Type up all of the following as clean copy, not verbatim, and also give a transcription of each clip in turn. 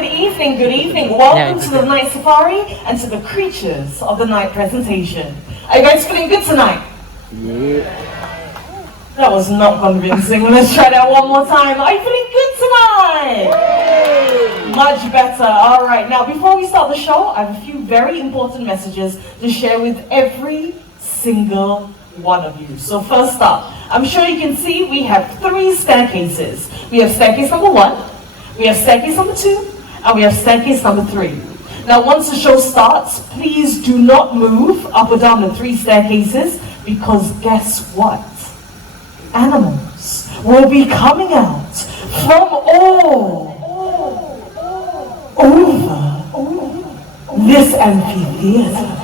good evening, good evening. Welcome to the night safari and to the creatures of the night presentation. Are you guys feeling good tonight? Yeah. That was not convincing. Let's try that one more time. Are you feeling good tonight? Much better. All right. Now, before we start the show, I have a few very important messages to share with every single one of you. So first up, I'm sure you can see we have 3 staircases. We have staircase number 1, we have staircase number 2, and we have staircase number 3. Now once the show starts, please do not move up or down the 3 staircases, because guess what? Animals will be coming out from all over this amphitheater.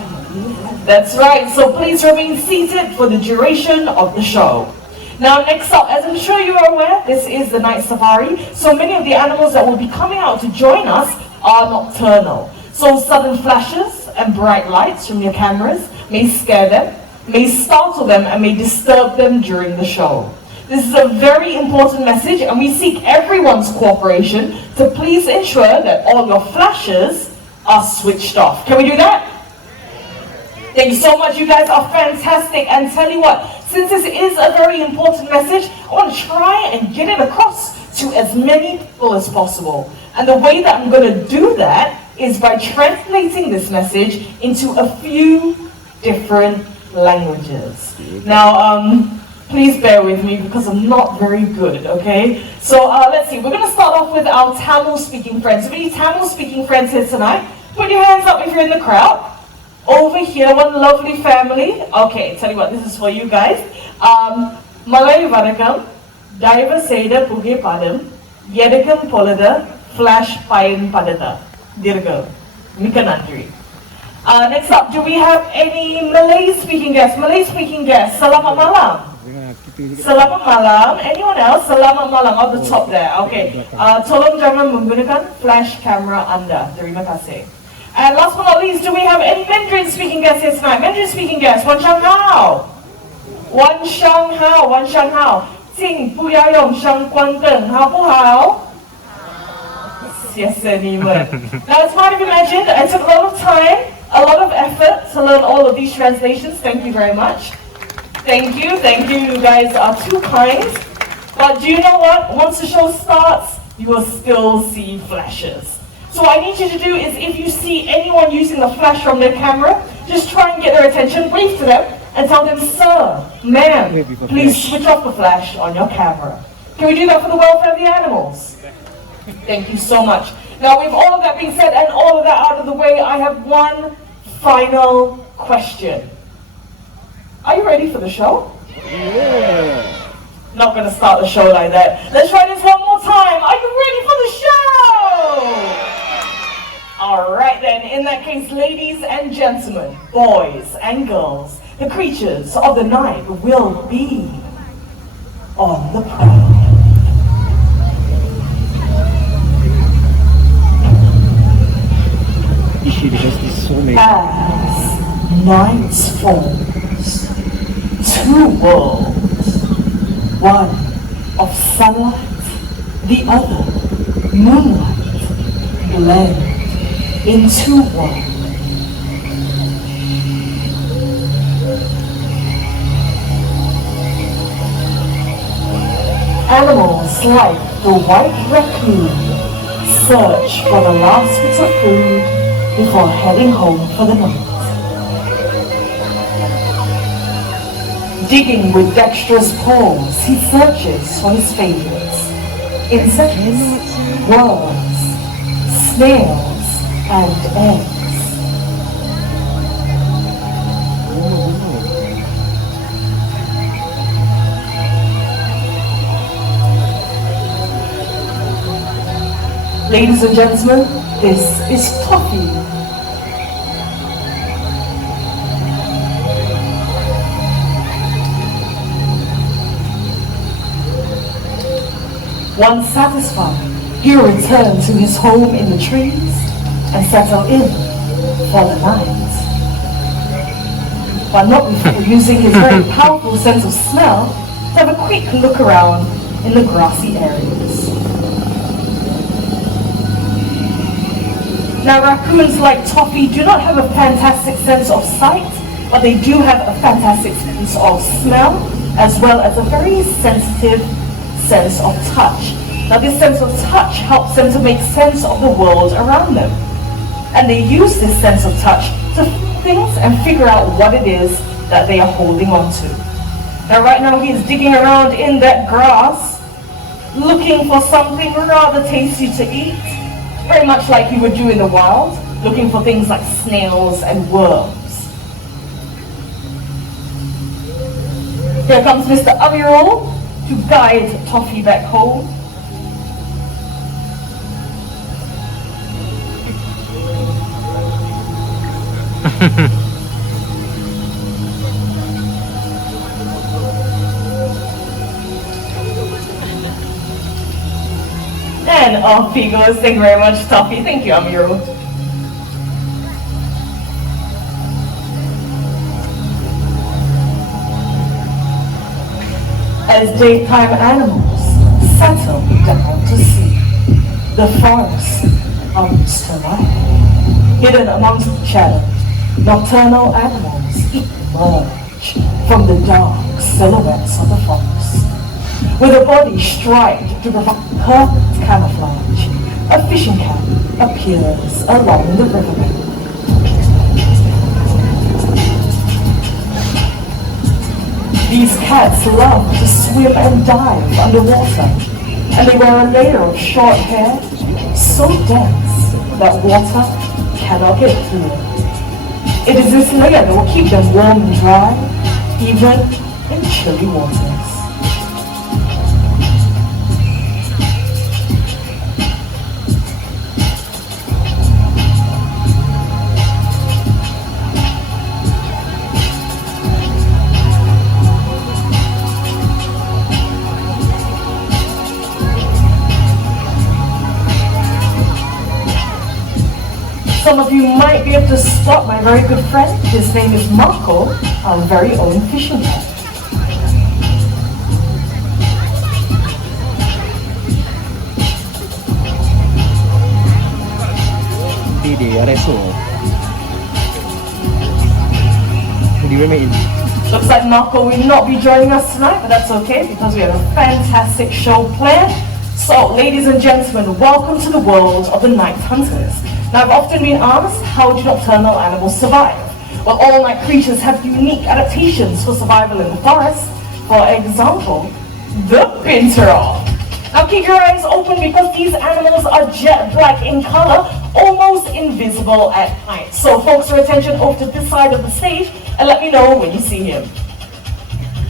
That's right, so please remain seated for the duration of the show. Now next up, as I'm sure you are aware, this is the night safari, so many of the animals that will be coming out to join us are nocturnal. So sudden flashes and bright lights from your cameras may scare them, may startle them, and may disturb them during the show. This is a very important message, and we seek everyone's cooperation to please ensure that all your flashes are switched off. Can we do that? Thank you so much, you guys are fantastic. And tell you what, since this is a very important message, I want to try and get it across to as many people as possible. And the way that I'm going to do that is by translating this message into a few different languages. Now, please bear with me because I'm not very good, okay? So let's see, we're going to start off with our Tamil-speaking friends. So any Tamil-speaking friends here tonight? Put your hands up if you're in the crowd. Over here, one lovely family. Okay, tell you what, this is for you guys. Malay Varakam, Daiva Seda Puge Padam, Yedakam Polada, Flash Payan Padata. Dirga. Mikanandri. Next up, do we have any Malay speaking guests? Malay speaking guests. Selamat malam. Selamat malam. Anyone else? Selamat malam. Off the top there. Okay. Tolong jangan menggunakan flash camera anda. Terima kasih. And last but not least, do we have any Mandarin speaking guests here tonight? Mandarin speaking guests, Wan Shang Hao. Wan Shang Hao, Wan Shang Hao. 请不要用声关灯，好不好？谢谢你们。Now it's hard to imagine, I took a lot of time, a lot of effort to learn all of these translations. Thank you very much. Thank you, you guys are too kind. But do you know what? Once the show starts, you will still see flashes. So what I need you to do is, if you see anyone using the flash from their camera, just try and get their attention, brief to them, and tell them, sir, ma'am, please switch off the flash on your camera. Can we do that for the welfare of the animals? Thank you so much. Now with all of that being said and all of that out of the way, I have one final question. Are you ready for the show? Yeah. Not going to start the show like that. Let's try this one more time. Are you ready for the show? Alright then, in that case, ladies and gentlemen, boys and girls, the creatures of the night will be on the prowl. As night falls, 2 worlds, one of sunlight, the other moonlight, blend into one. Animals like the white raccoon search for the last bits of food before heading home for the night. Digging with dexterous paws, he searches for his favorites: insects, worms, snails, and eggs. Ladies and gentlemen, this is Toffee. Once satisfied, he will return to his home in the trees and settle in for the night. But not before using his very powerful sense of smell to have a quick look around in the grassy areas. Now, raccoons, like Toffee, do not have a fantastic sense of sight, but they do have a fantastic sense of smell, as well as a very sensitive sense of touch. Now, this sense of touch helps them to make sense of the world around them. And they use this sense of touch to feel things and figure out what it is that they are holding on to. Now, right now, he is digging around in that grass, looking for something rather tasty to eat, very much like he would do in the wild, looking for things like snails and worms. Here comes Mr. Amirul to guide Toffee back home. And off he goes. Thank you very much, Toffee. Thank you, Amirul. As daytime animals settle down to sleep, the forest comes to life. Hidden amongst the shadows, nocturnal animals emerge from the dark silhouettes of the forest. With a body striped to provide perfect camouflage, a fishing cap appears along the riverbank. These cats love to swim and dive underwater, and they wear a layer of short hair so dense that water cannot get through it. It is this layer that will keep them warm and dry, even in chilly waters. Some of you might be able to spot my very good friend. His name is Marco, our very own fishing cat. Looks like Marco will not be joining us tonight, but that's okay because we have a fantastic show planned. So, ladies and gentlemen, welcome to the world of the night hunters. Now, I've often been asked, how do nocturnal animals survive? Well, all night creatures have unique adaptations for survival in the forest. For example, the Binturong. Now, keep your eyes open because these animals are jet black in color, almost invisible at night. So, folks, your attention over to this side of the stage and let me know when you see him.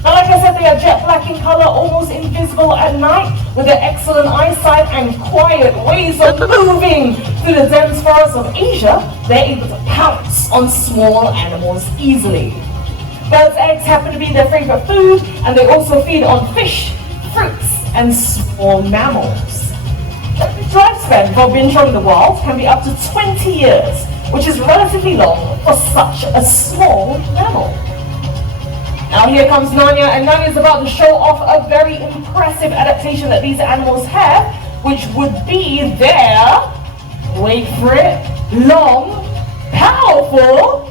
Now, like I said, they are jet black in color, almost invisible at night, with their excellent eyesight and quiet ways of moving through the dense forests of Asia. They're able to pounce on small animals easily. Birds' eggs happen to be their favorite food, and they also feed on fish, fruits, and small mammals. The lifespan for Binturong in the wild can be up to 20 years, which is relatively long for such a small mammal. Now here comes Nanya, and Nanya is about to show off a very impressive adaptation that these animals have, which would be their, wait for it, long, powerful,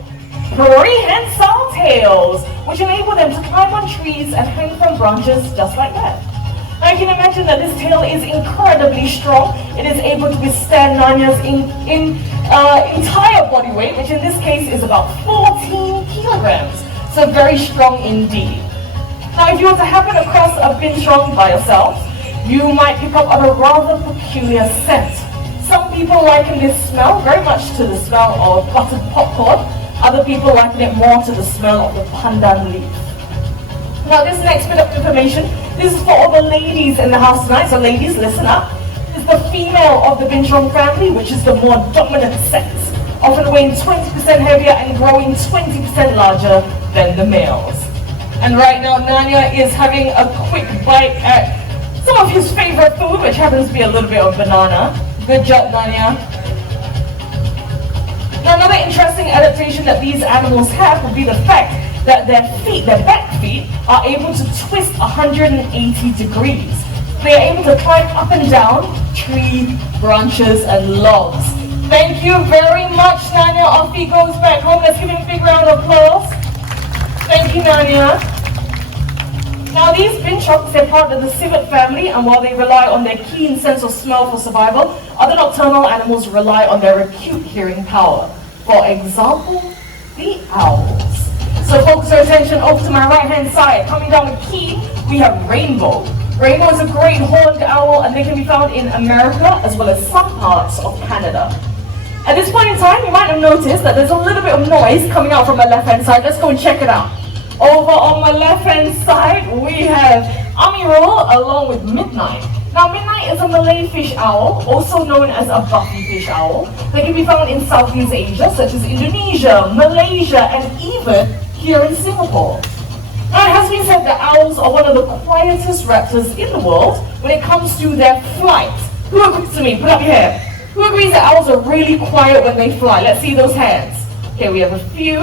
prehensile tails, which enable them to climb on trees and hang from branches just like that. Now you can imagine that this tail is incredibly strong. It is able to withstand Nanya's entire body weight, which in this case is about 14 kilograms. So very strong indeed. Now if you were to happen across a Binturong by yourself, you might pick up on a rather peculiar scent. Some people liken this smell very much to the smell of buttered popcorn. Other people liken it more to the smell of the pandan leaf. Now this next bit of information, this is for all the ladies in the house tonight, so ladies, listen up. This is the female of the Binturong family, which is the more dominant sex, often weighing 20% heavier and growing 20% larger than the males. And right now, Nanya is having a quick bite at some of his favorite food, which happens to be a little bit of banana. Good job, Nanya. Now, another interesting adaptation that these animals have would be the fact that their feet, their back feet, are able to twist 180 degrees. They are able to climb up and down tree branches and logs. Thank you very much, Nanya. Off he goes back home. Let's give him a big round of applause. Thank you, Nanya. Now, these Binturongs, they're part of the civet family, and while they rely on their keen sense of smell for survival, other nocturnal animals rely on their acute hearing power. For example, the owls. So focus your attention over to my right-hand side. Coming down the key, we have Rainbow. Rainbow is a great horned owl, and they can be found in America as well as some parts of Canada. At this point in time, you might have noticed that there's a little bit of noise coming out from my left-hand side. Let's go and check it out. Over on my left-hand side, we have Amirul along with Midnight. Now, Midnight is a Malay fish owl, also known as a buffy fish owl. They can be found in Southeast Asia, such as Indonesia, Malaysia, and even here in Singapore. Now, it has been said that owls are one of the quietest raptors in the world when it comes to their flight. Who agrees to me? Put up your hand. Who agrees that owls are really quiet when they fly? Let's see those hands. Okay, we have a few.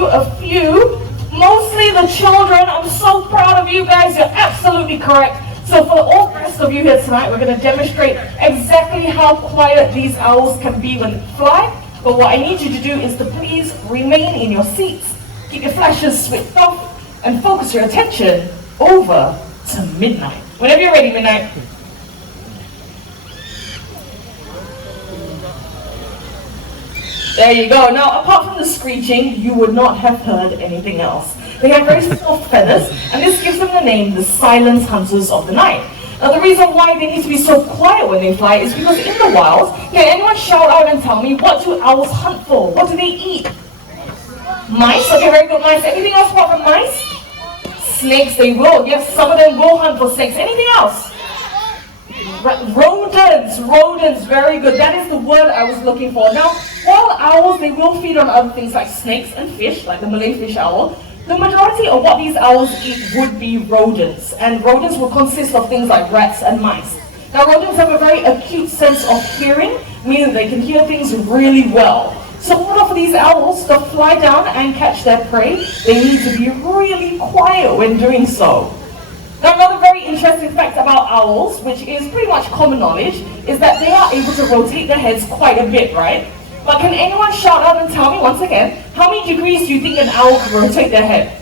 Mostly the children. I'm so proud of you guys. You're absolutely correct. So for all the rest of you here tonight, we're going to demonstrate exactly how quiet these owls can be when they fly. But what I need you to do is to please remain in your seats, keep your flashes switched off, and focus your attention over to Midnight. Whenever you're ready, Midnight. There you go. Now, apart from the screeching, you would not have heard anything else. They have very soft feathers, and this gives them the name the silent hunters of the night. Now, the reason why they need to be so quiet when they fly is because in the wild, can anyone shout out and tell me, what do owls hunt for? What do they eat? Mice? Okay, very good, mice. Anything else apart from mice? Snakes, they will. Yes, some of them will hunt for snakes. Anything else? Rodents, very good. That is the word I was looking for. Now, while owls, they will feed on other things like snakes and fish, like the Malay fish owl, the majority of what these owls eat would be rodents, and rodents will consist of things like rats and mice. Now, rodents have a very acute sense of hearing, meaning they can hear things really well. So in order for these owls to fly down and catch their prey, they need to be really quiet when doing so. Now, another very interesting fact about owls, which is pretty much common knowledge, is that they are able to rotate their heads quite a bit, right? But can anyone shout out and tell me once again, how many degrees do you think an owl can rotate their head?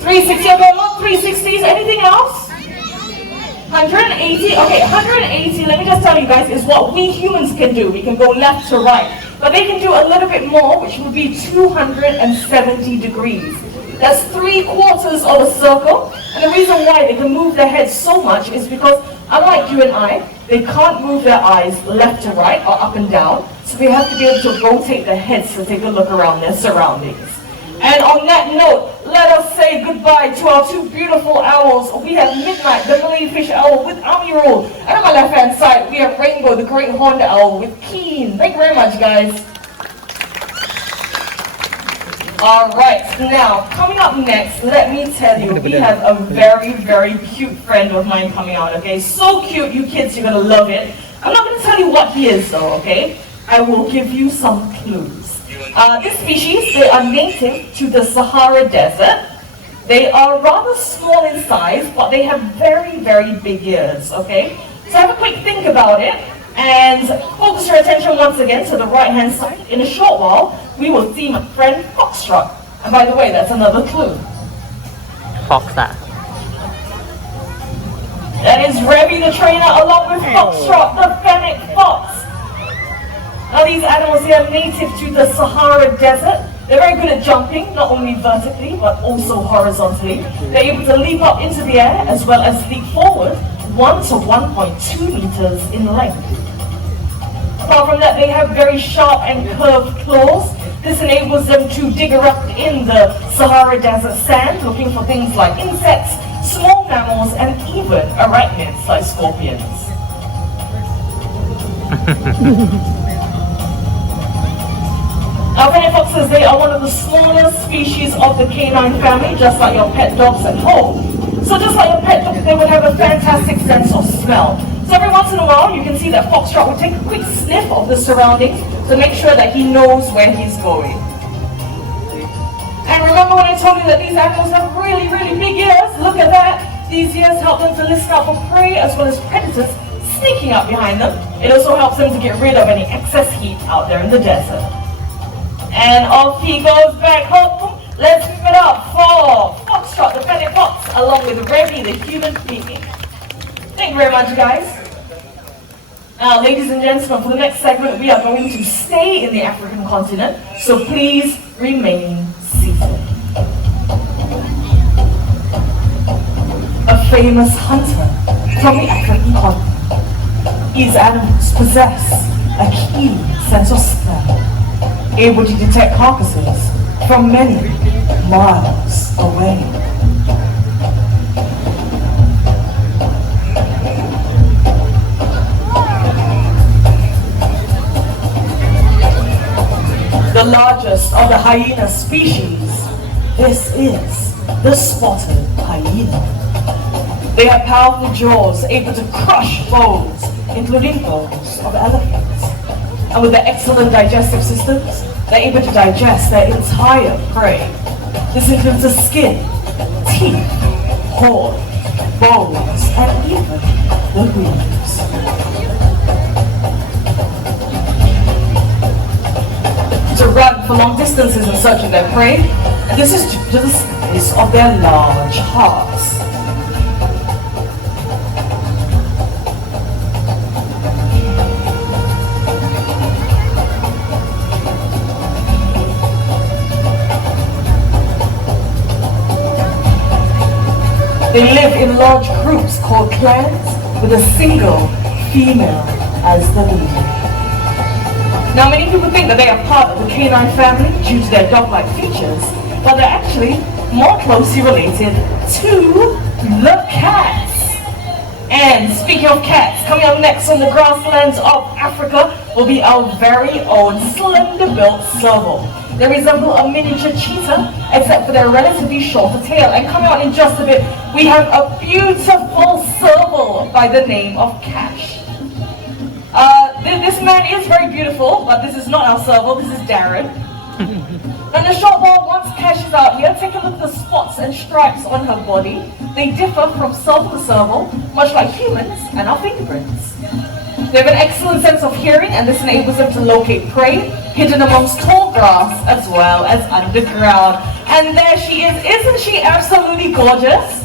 360, okay, not 360s, anything else? 180, okay, 180, let me just tell you guys, is what we humans can do. We can go left to right. But they can do a little bit more, which would be 270 degrees. That's 3/4 of a circle. And the reason why they can move their heads so much is because, unlike you and I, they can't move their eyes left to right or up and down. So they have to be able to rotate their heads to take a look around their surroundings. And on that note, let us say goodbye to our two beautiful owls. We have Midnight, the Malay fish owl with Amirul. And on my left-hand side, we have Rainbow, the great horned owl with Keen. Thank you very much, guys. Alright, now, coming up next, let me tell you, we have a very, very cute friend of mine coming out, okay? So cute, you kids, you're gonna love it. I'm not gonna tell you what he is though, okay? I will give you some clues. This species, they are native to the Sahara Desert. They are rather small in size, but they have very, very big ears, okay? So have a quick think about it, and focus your attention once again to the right-hand side. In a short while, we will see my friend Foxtrot. And by the way, that's another clue. Foxa. That is Revy the trainer along with Foxtrot, the Fennec fox. Now these animals, they are native to the Sahara Desert. They're very good at jumping, not only vertically, but also horizontally. They're able to leap up into the air as well as leap forward 1 to 1.2 meters in length. Apart from that, they have very sharp and curved claws. This enables them to dig around in the Sahara Desert sand, looking for things like insects, small mammals, and even arachnids like scorpions. Now, Fennec foxes, they are one of the smallest species of the canine family, just like your pet dogs at home. So just like your pet dogs, they would have a fantastic sense of smell. So every once in a while, you can see that Foxtrot will take a quick sniff of the surroundings to make sure that he knows where he's going. And remember when I told you that these animals have really, really big ears? Look at that. These ears help them to listen out for prey as well as predators sneaking up behind them. It also helps them to get rid of any excess heat out there in the desert. And off he goes back home. Let's give it up for Foxtrot, the Fennec Fox, along with Remy, the human being. Thank you very much, guys. Now, ladies and gentlemen, for the next segment, we are going to stay in the African continent, so please remain seated. A famous hunter from the African continent. These animals possess a keen sense of smell, able to detect carcasses from many miles away. The largest of the hyena species, this is the spotted hyena. They have powerful jaws able to crush bones, including bones of elephants. And with their excellent digestive systems, they're able to digest their entire prey. This includes the skin, teeth, horn, bones, and even the hooves. To run for long distances in search of their prey, and this is due to the size of their large hearts. They live in large groups called clans with a single female as the leader. Now many people think that they are part of the canine family due to their dog-like features, but they're actually more closely related to the cats. And speaking of cats, coming up next on the grasslands of Africa will be our very own slender-built Serval. They resemble a miniature cheetah, except for their relatively shorter tail. And coming out in just a bit, we have a beautiful Serval by the name of Cash. This man is very beautiful, but this is not our Serval, this is Darren. And the short while, once Cash is out here, take a look at the spots and stripes on her body. They differ from Serval to Serval, much like humans and our fingerprints. They have an excellent sense of hearing, and this enables them to locate prey hidden amongst tall grass as well as underground. And there she is. Isn't she absolutely gorgeous?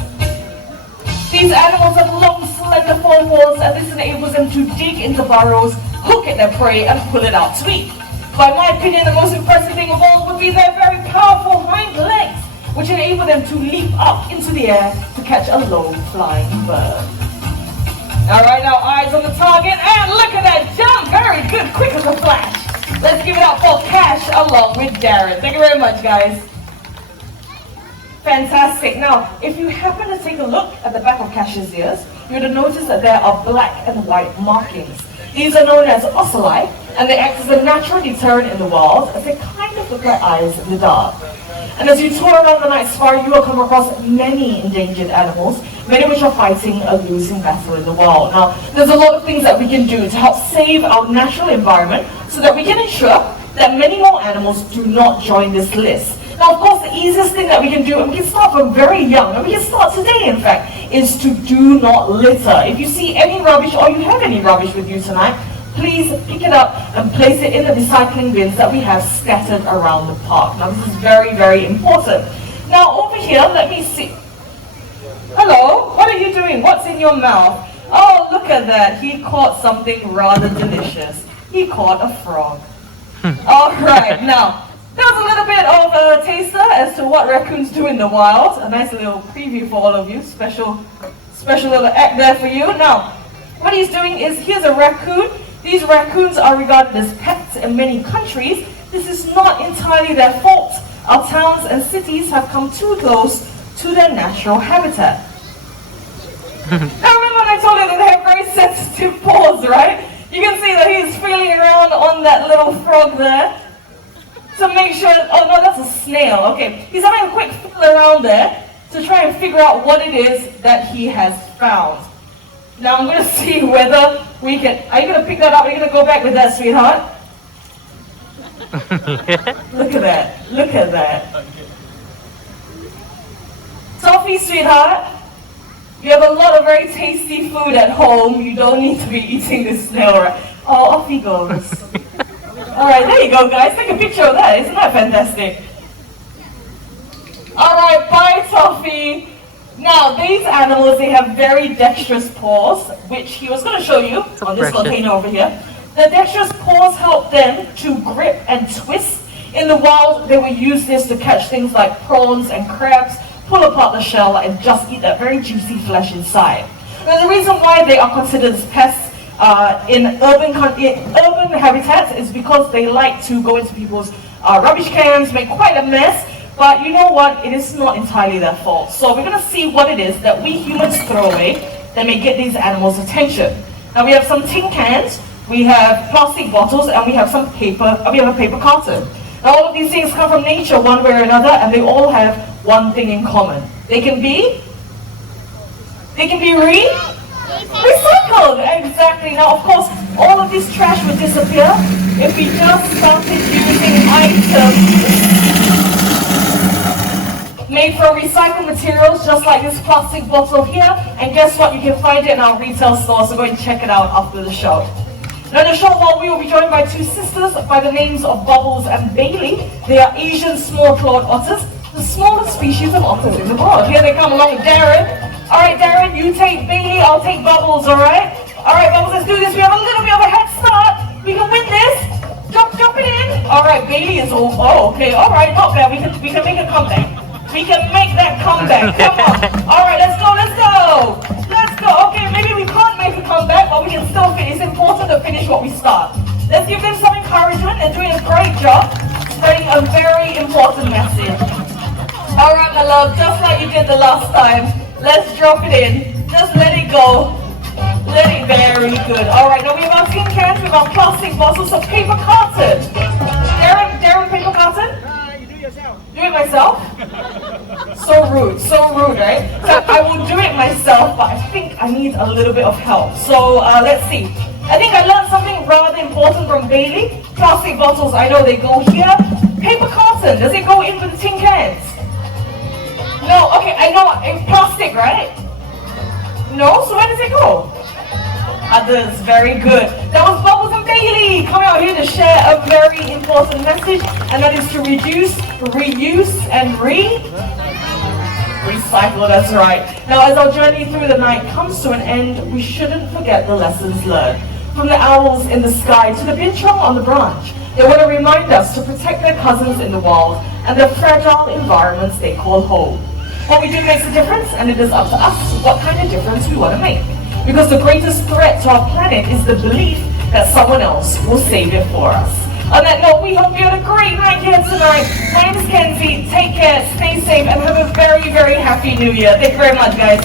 These animals have long, slender forepaws, and this enables them to dig into burrows, hook at their prey, and pull it out to eat. By my opinion, the most impressive thing of all would be their very powerful hind legs, which enable them to leap up into the air to catch a low-flying bird. Alright, now eyes on the target, and look at that jump! Very good, quick as a flash. Let's give it up for Cash along with Darren. Thank you very much, guys. Fantastic. Now, if you happen to take a look at the back of Cash's ears, you would have noticed that there are black and white markings. These are known as ocelli, and they act as a natural deterrent in the wild, as they kind of look like eyes in the dark. And as you tour around the night safari, you will come across many endangered animals, many of which are fighting a losing battle in the wild. Now, there's a lot of things that we can do to help save our natural environment so that we can ensure that many more animals do not join this list. Now, of course, the easiest thing that we can do, and we can start from very young, and we can start today, in fact, is to do not litter. If you see any rubbish, or you have any rubbish with you tonight, please pick it up and place it in the recycling bins that we have scattered around the park. Now, this is very, very important. Now, over here, let me see. Hello, what are you doing? What's in your mouth? Oh, look at that. He caught something rather delicious. He caught a frog. All right, now, that was a little bit of a taster as to what raccoons do in the wild. A nice little preview for all of you. Special little act there for you. Now, what he's doing is, here's a raccoon. These raccoons are regarded as pets in many countries. This is not entirely their fault. Our towns and cities have come too close to their natural habitat. Now remember when I told you that they have very sensitive paws, right? You can see that he's feeling around on that little frog there to make sure, oh no, that's a snail. Okay, he's having a quick feel around there to try and figure out what it is that he has found. Now I'm going to see whether we can, are you going to pick that up? Are you going to go back with that, sweetheart? Look at that, look at that. Sophie, sweetheart, You have a lot of very tasty food at home. You don't need to be eating this snail, right? Oh, off he goes. Alright, there you go, guys. Take a picture of that. Isn't that fantastic? Alright, bye, Toffee. Now, these animals, they have very dexterous paws, which he was going to show you on this container over here. The dexterous paws help them to grip and twist. In the wild, they will use this to catch things like prawns and crabs, pull apart the shell, and just eat that very juicy flesh inside. Now, the reason why they are considered as pests in urban habitats is because they like to go into people's rubbish cans, make quite a mess. But you know what? It is not entirely their fault. So we're going to see what it is that we humans throw away that may get these animals' attention. Now we have some tin cans, we have plastic bottles, and we have some paper. We have a paper carton. Now all of these things come from nature one way or another, and they all have one thing in common. They can be recycled. Exactly. Now of course, all of this trash would disappear if we just started using items made from recycled materials, just like this plastic bottle here. And guess what? You can find it in our retail stores, so go and check it out after the show. Now in a short while, we will be joined by two sisters by the names of Bubbles and Bailey. They are Asian small-clawed otters, the smallest species of otters in the world. Here they come along with Darren. Alright, Darren, you take Bailey, I'll take Bubbles, alright? Alright, Bubbles, let's do this. We have a little bit of a head start. We can win this. Jump it in. Alright, Bailey is all, okay, alright, not bad. We can make a comeback. We can make that comeback. Come on. Alright, let's go. Okay, maybe we can't make a comeback, but we can still finish. It's important to finish what we start. Let's give them some encouragement. They're doing a great job, spreading a very important message. Alright, my love, just like you did the last time, let's drop it in. Just let it go. Let it very good. Alright, now we have our tin cans, we have our plastic bottles of paper carton. Darren, paper carton? Do it myself? So rude, right? So I will do it myself, but I think I need a little bit of help. So let's see. I think I learned something rather important from Bailey. Plastic bottles, I know they go here. Paper carton, does it go in with the tin cans? No, okay, I know, it's plastic, right? No, so where does it go? Others, very good. That was Bubbles and Bailey coming out here to share a very important message, and that is to reduce, reuse, and recycle. That's right. Now, as our journey through the night comes to an end, we shouldn't forget the lessons learned. From the owls in the sky to the Binturong on the branch, they want to remind us to protect their cousins in the wild and the fragile environments they call home. What we do makes a difference, and it is up to us what kind of difference we want to make. Because the greatest threat to our planet is the belief that someone else will save it for us. On that note, we hope you had a great night here tonight. My name is Kenzie. Take care, stay safe, and have a very, very happy New Year. Thank you very much, guys.